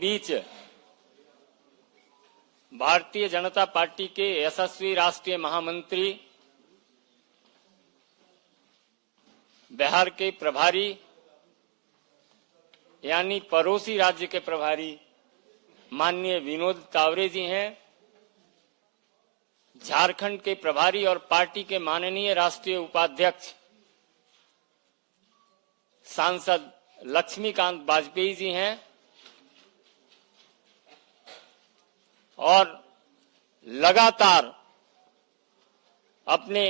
बीच Bharatiya Janata party के यशस्वी राष्ट्रीय महामंत्री, बिहार के प्रभारी यानी पड़ोसी राज्य के प्रभारी माननीय विनोद तावरे जी हैं, झारखंड के प्रभारी और पार्टी के माननीय राष्ट्रीय उपाध्यक्ष सांसद लक्ष्मीकांत वाजपेयी जी हैं और लगातार अपने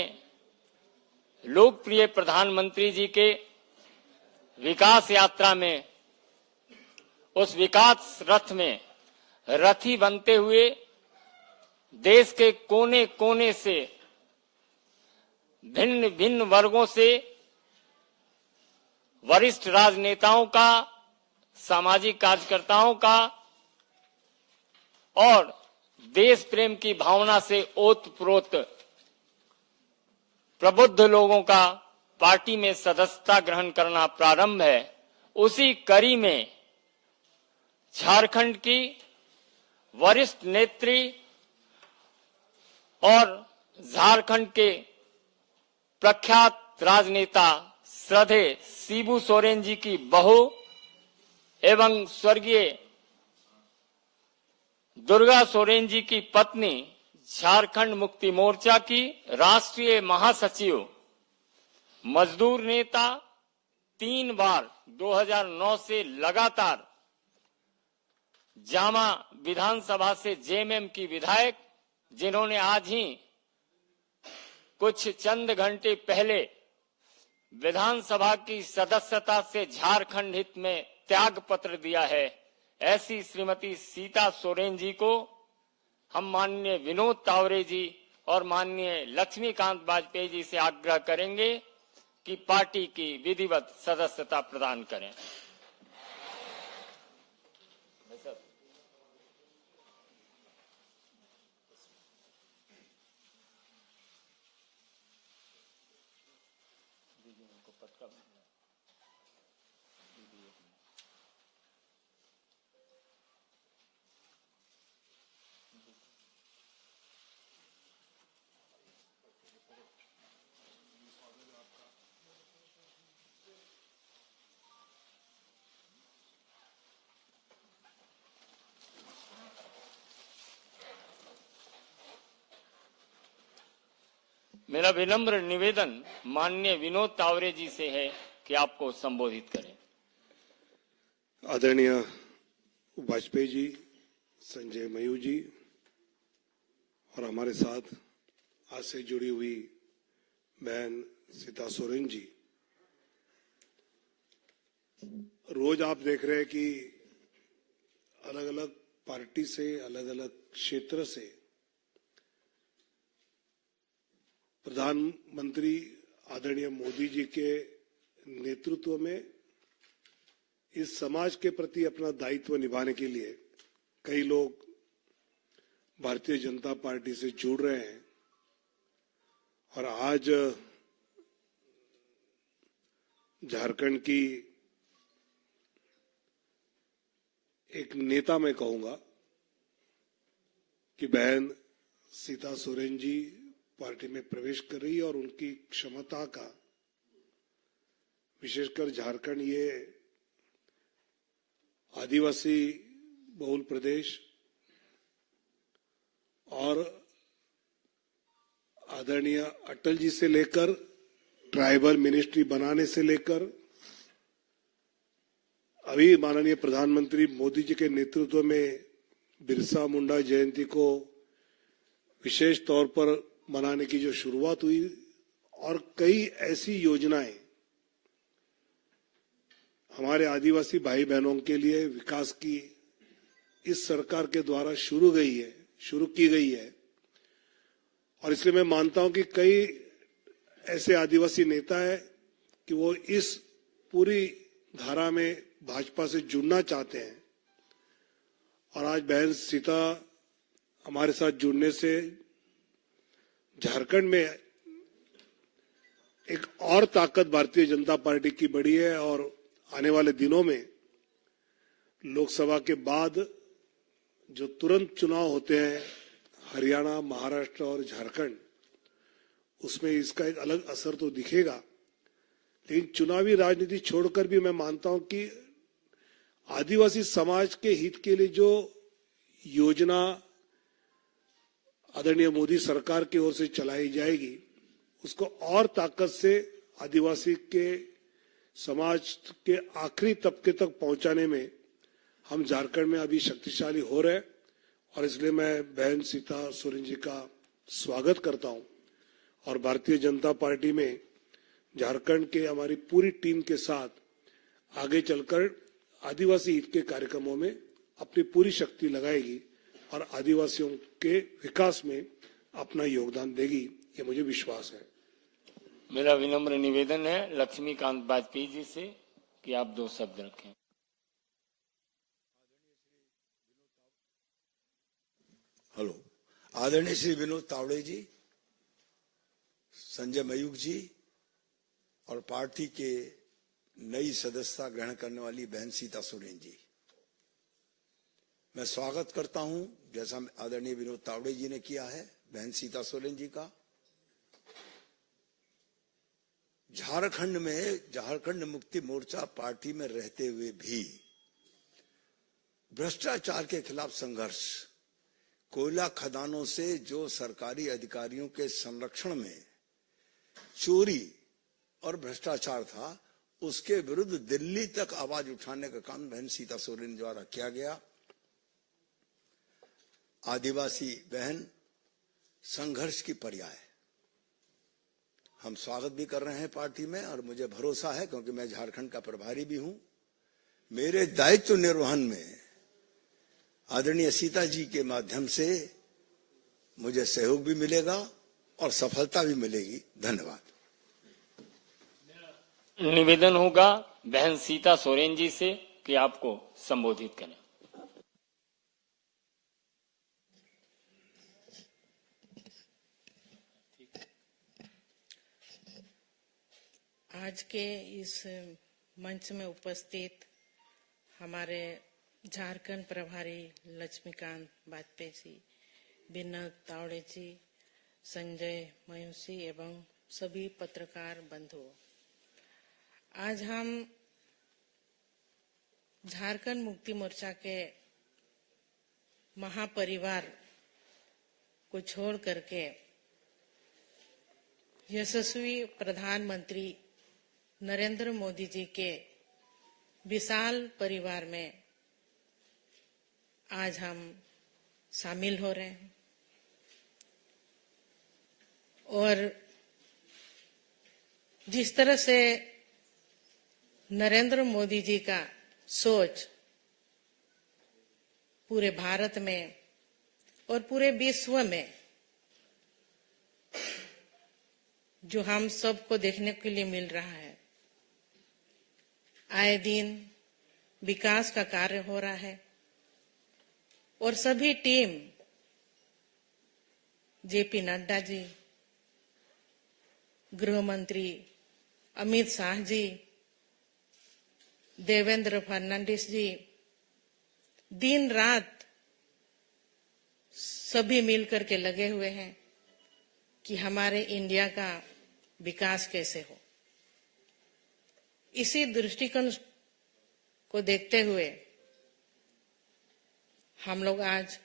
लोकप्रिय प्रधानमंत्री जी के विकास यात्रा में, उस विकास रथ में रथी बनते हुए देश के कोने कोने से भिन्न भिन्न वर्गों से वरिष्ठ राजनेताओं का, सामाजिक कार्यकर्ताओं का और देश प्रेम की भावना से ओतप्रोत प्रबुद्ध लोगों का पार्टी में सदस्यता ग्रहण करना प्रारंभ है। उसी कड़ी में झारखंड की वरिष्ठ नेत्री और झारखंड के प्रख्यात राजनेता श्रद्धेय शिबू सोरेन जी की बहू एवं स्वर्गीय दुर्गा सोरेन जी की पत्नी, झारखंड मुक्ति मोर्चा की राष्ट्रीय महासचिव, मजदूर नेता, 3 बार 2009 से लगातार जामा विधानसभा से जेएमएम की विधायक, जिन्होंने आज ही कुछ चंद घंटे पहले विधानसभा की सदस्यता से झारखंड हित में त्याग पत्र दिया है, ऐसी श्रीमती सीता सोरेन जी को हम माननीय विनोद तावरे जी और माननीय लक्ष्मीकांत वाजपेयी जी से आग्रह करेंगे कि पार्टी की विधिवत सदस्यता प्रदान करें। मेरा विनम्र निवेदन माननीय विनोद तावरे जी से है कि आपको संबोधित करें। आदरणीय वाजपेयी जी, संजय मयूर जी और हमारे साथ आज से जुड़ी हुई बहन सीता सोरेन जी, रोज आप देख रहे हैं कि अलग अलग पार्टी से, अलग अलग क्षेत्र से प्रधानमंत्री आदरणीय मोदी जी के नेतृत्व में इस समाज के प्रति अपना दायित्व निभाने के लिए कई लोग भारतीय जनता पार्टी से जुड़ रहे हैं। और आज झारखंड की एक नेता मैं कहूंगा कि बहन सीता सोरेन जी पार्टी में प्रवेश कर रही है और उनकी क्षमता का, विशेषकर झारखंड ये आदिवासी बहुल प्रदेश और आदरणीय अटल जी से लेकर ट्राइबल मिनिस्ट्री बनाने से लेकर अभी माननीय प्रधानमंत्री मोदी जी के नेतृत्व में बिरसा मुंडा जयंती को विशेष तौर पर मनाने की जो शुरुआत हुई और कई ऐसी योजनाएं हमारे आदिवासी भाई बहनों के लिए विकास की इस सरकार के द्वारा शुरू की गई है। और इसलिए मैं मानता हूं कि कई ऐसे आदिवासी नेता हैं कि वो इस पूरी धारा में भाजपा से जुड़ना चाहते हैं। और आज बहन सीता हमारे साथ जुड़ने से झारखंड में एक और ताकत भारतीय जनता पार्टी की बढ़ी है और आने वाले दिनों में लोकसभा के बाद जो तुरंत चुनाव होते हैं हरियाणा, महाराष्ट्र और झारखंड, उसमें इसका एक अलग असर तो दिखेगा, लेकिन चुनावी राजनीति छोड़कर भी मैं मानता हूं कि आदिवासी समाज के हित के लिए जो योजना आदरणीय मोदी सरकार की ओर से चलाई जाएगी, उसको और ताकत से आदिवासी के समाज के आखिरी तबके तक पहुंचाने में हम झारखंड में अभी शक्तिशाली हो रहे हैं। और इसलिए मैं बहन सीता सोरेन जी का स्वागत करता हूं और भारतीय जनता पार्टी में झारखंड के हमारी पूरी टीम के साथ आगे चलकर आदिवासी हित के कार्यक्रमों में अपनी पूरी शक्ति लगाएगी और आदिवासियों के विकास में अपना योगदान देगी, ये मुझे विश्वास है। मेरा विनम्र निवेदन है लक्ष्मीकांत वाजपेयी जी से कि आप 2 शब्द रखें। हेलो, आदरणीय श्री विनोद तावड़े जी, संजय मयूख जी और पार्टी के नई सदस्यता ग्रहण करने वाली बहन सीता सोरेन जी, मैं स्वागत करता हूं जैसा आदरणीय विनोद तावड़े जी ने किया है बहन सीता सोरेन जी का। झारखंड में झारखंड मुक्ति मोर्चा पार्टी में रहते हुए भी भ्रष्टाचार के खिलाफ संघर्ष, कोयला खदानों से जो सरकारी अधिकारियों के संरक्षण में चोरी और भ्रष्टाचार था, उसके विरुद्ध दिल्ली तक आवाज उठाने का काम बहन सीता सोरेन द्वारा किया गया। आदिवासी बहन संघर्ष की पर्याय, हम स्वागत भी कर रहे हैं पार्टी में और मुझे भरोसा है, क्योंकि मैं झारखंड का प्रभारी भी हूं, मेरे दायित्व निर्वहन में आदरणीय सीता जी के माध्यम से मुझे सहयोग भी मिलेगा और सफलता भी मिलेगी। धन्यवाद। निवेदन होगा बहन सीता सोरेन जी से कि आपको संबोधित करें। आज के इस मंच में उपस्थित हमारे झारखंड प्रभारी लक्ष्मीकांत वाजपेयी जी, विनोद तावड़े जी, संजय मयूसी एवं सभी पत्रकार बंधुओं, आज हम झारखंड मुक्ति मोर्चा के महापरिवार को छोड़ करके यशस्वी प्रधानमंत्री नरेंद्र मोदी जी के विशाल परिवार में आज हम शामिल हो रहे हैं। और जिस तरह से नरेंद्र मोदी जी का सोच पूरे भारत में और पूरे विश्व में जो हम सबको देखने के लिए मिल रहा है, आए दिन विकास का कार्य हो रहा है और सभी टीम जेपी नड्डा जी, गृह मंत्री अमित शाह जी, देवेंद्र फडणवीस जी, दिन रात सभी मिलकर के लगे हुए हैं कि हमारे इंडिया का विकास कैसे हो। इसी दृष्टिकोण को देखते हुए हम लोग आज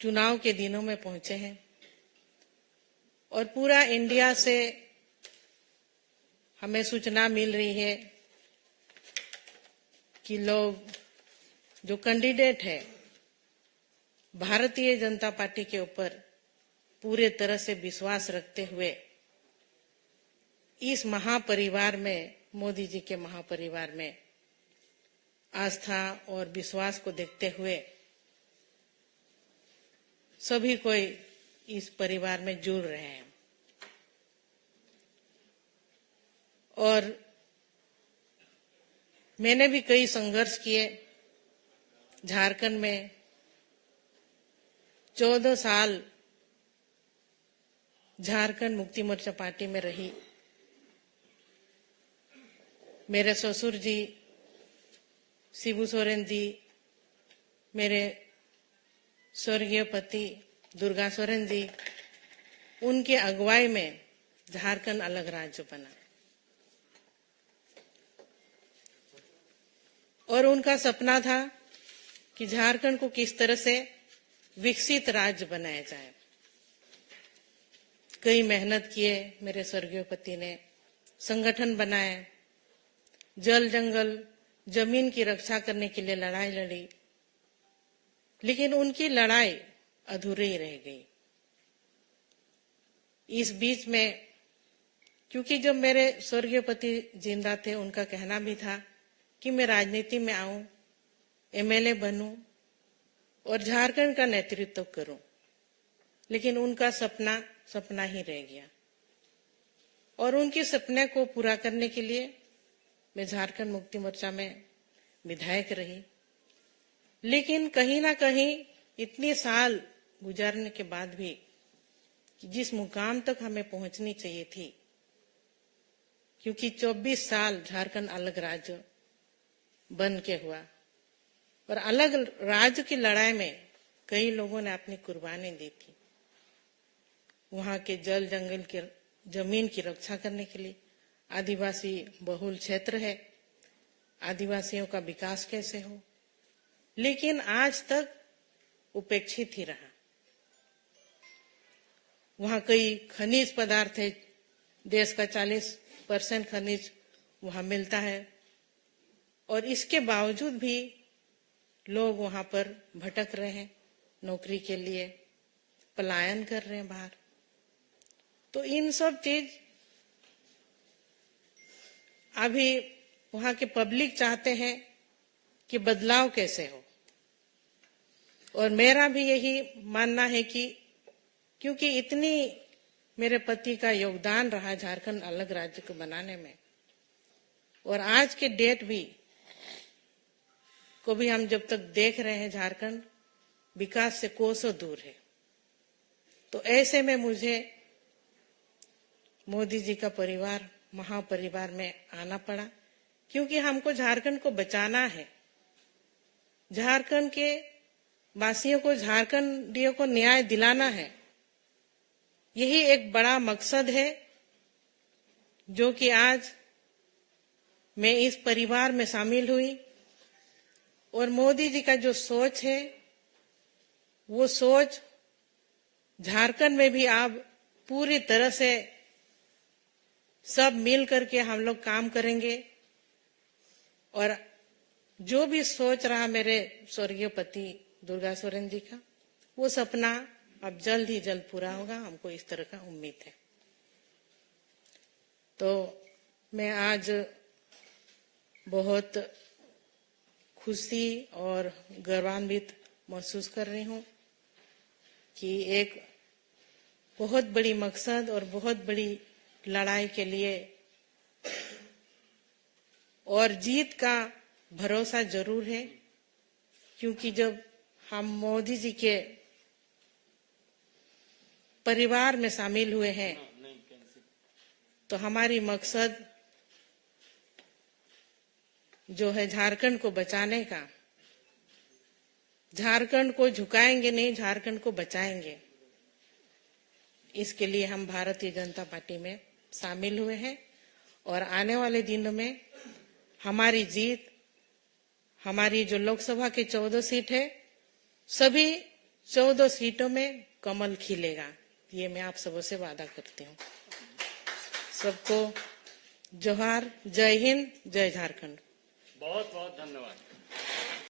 चुनाव के दिनों में पहुंचे हैं और पूरा इंडिया से हमें सूचना मिल रही है कि लोग जो कैंडिडेट है भारतीय जनता पार्टी के ऊपर पूरे तरह से विश्वास रखते हुए इस महापरिवार में, मोदी जी के महापरिवार में आस्था और विश्वास को देखते हुए सभी कोई इस परिवार में जुड़ रहे हैं। और मैंने भी कई संघर्ष किए। झारखंड में 14 साल झारखंड मुक्ति मोर्चा पार्टी में रही। मेरे ससुर जी शिबू सोरेन जी, मेरे स्वर्गीय पति दुर्गा सोरेन जी, उनके अगुवाई में झारखंड अलग राज्य बना और उनका सपना था कि झारखंड को किस तरह से विकसित राज्य बनाया जाए। कई मेहनत किए मेरे स्वर्गीय पति ने, संगठन बनाए, जल जंगल जमीन की रक्षा करने के लिए लड़ाई लड़ी, लेकिन उनकी लड़ाई अधूरी रह गई। इस बीच में, क्योंकि जब मेरे स्वर्गीय पति जिंदा थे, उनका कहना भी था कि मैं राजनीति में आऊं, एमएलए बनूं और झारखंड का नेतृत्व करूं, लेकिन उनका सपना सपना ही रह गया। और उनके सपने को पूरा करने के लिए मैं झारखंड मुक्ति मोर्चा में विधायक रही, लेकिन कहीं ना कहीं इतने साल गुजारने के बाद भी जिस मुकाम तक हमें पहुंचनी चाहिए थी, क्योंकि 24 साल झारखंड अलग राज्य बन के हुआ और अलग राज्य की लड़ाई में कई लोगों ने अपनी कुर्बानी दी थी। वहां के जल जंगल की जमीन की रक्षा करने के लिए, आदिवासी बहुल क्षेत्र है, आदिवासियों का विकास कैसे हो, लेकिन आज तक उपेक्षित ही रहा। वहां कई खनिज पदार्थ है, देश का 40% खनिज वहां मिलता है, और इसके बावजूद भी लोग वहां पर भटक रहे हैं, नौकरी के लिए पलायन कर रहे हैं बाहर। तो इन सब चीज अभी वहां के पब्लिक चाहते हैं कि बदलाव कैसे हो, और मेरा भी यही मानना है कि क्योंकि इतनी मेरे पति का योगदान रहा झारखंड अलग राज्य को बनाने में, और आज के डेट भी को भी हम जब तक देख रहे हैं झारखंड विकास से कोसों दूर है, तो ऐसे में मुझे मोदी जी का परिवार, महापरिवार में आना पड़ा, क्योंकि हमको झारखंड को बचाना है। झारखंड के वासियों को, झारखंडियों को न्याय दिलाना है। यही एक बड़ा मकसद है जो कि आज मैं इस परिवार में शामिल हुई, और मोदी जी का जो सोच है वो सोच झारखंड में भी अब पूरी तरह से सब मिल करके हम लोग काम करेंगे, और जो भी सोच रहा मेरे स्वर्गीय पति दुर्गा सोरेन जी का, वो सपना अब जल्द ही जल्द पूरा होगा, हमको इस तरह का उम्मीद है। तो मैं आज बहुत खुशी और गर्वान्वित महसूस कर रही हूँ कि एक बहुत बड़ी मकसद और बहुत बड़ी लड़ाई के लिए, और जीत का भरोसा जरूर है, क्योंकि जब हम मोदी जी के परिवार में शामिल हुए हैं तो हमारी मकसद जो है झारखंड को बचाने का, झारखंड को झुकाएंगे नहीं, झारखंड को बचाएंगे। इसके लिए हम भारतीय जनता पार्टी में शामिल हुए हैं, और आने वाले दिनों में हमारी जीत, हमारी जो लोकसभा की 14 सीट है, सभी 14 सीटों में कमल खिलेगा, ये मैं आप सबों से वादा करती हूँ। सबको जोहार, जय हिंद, जय झारखंड। बहुत बहुत धन्यवाद।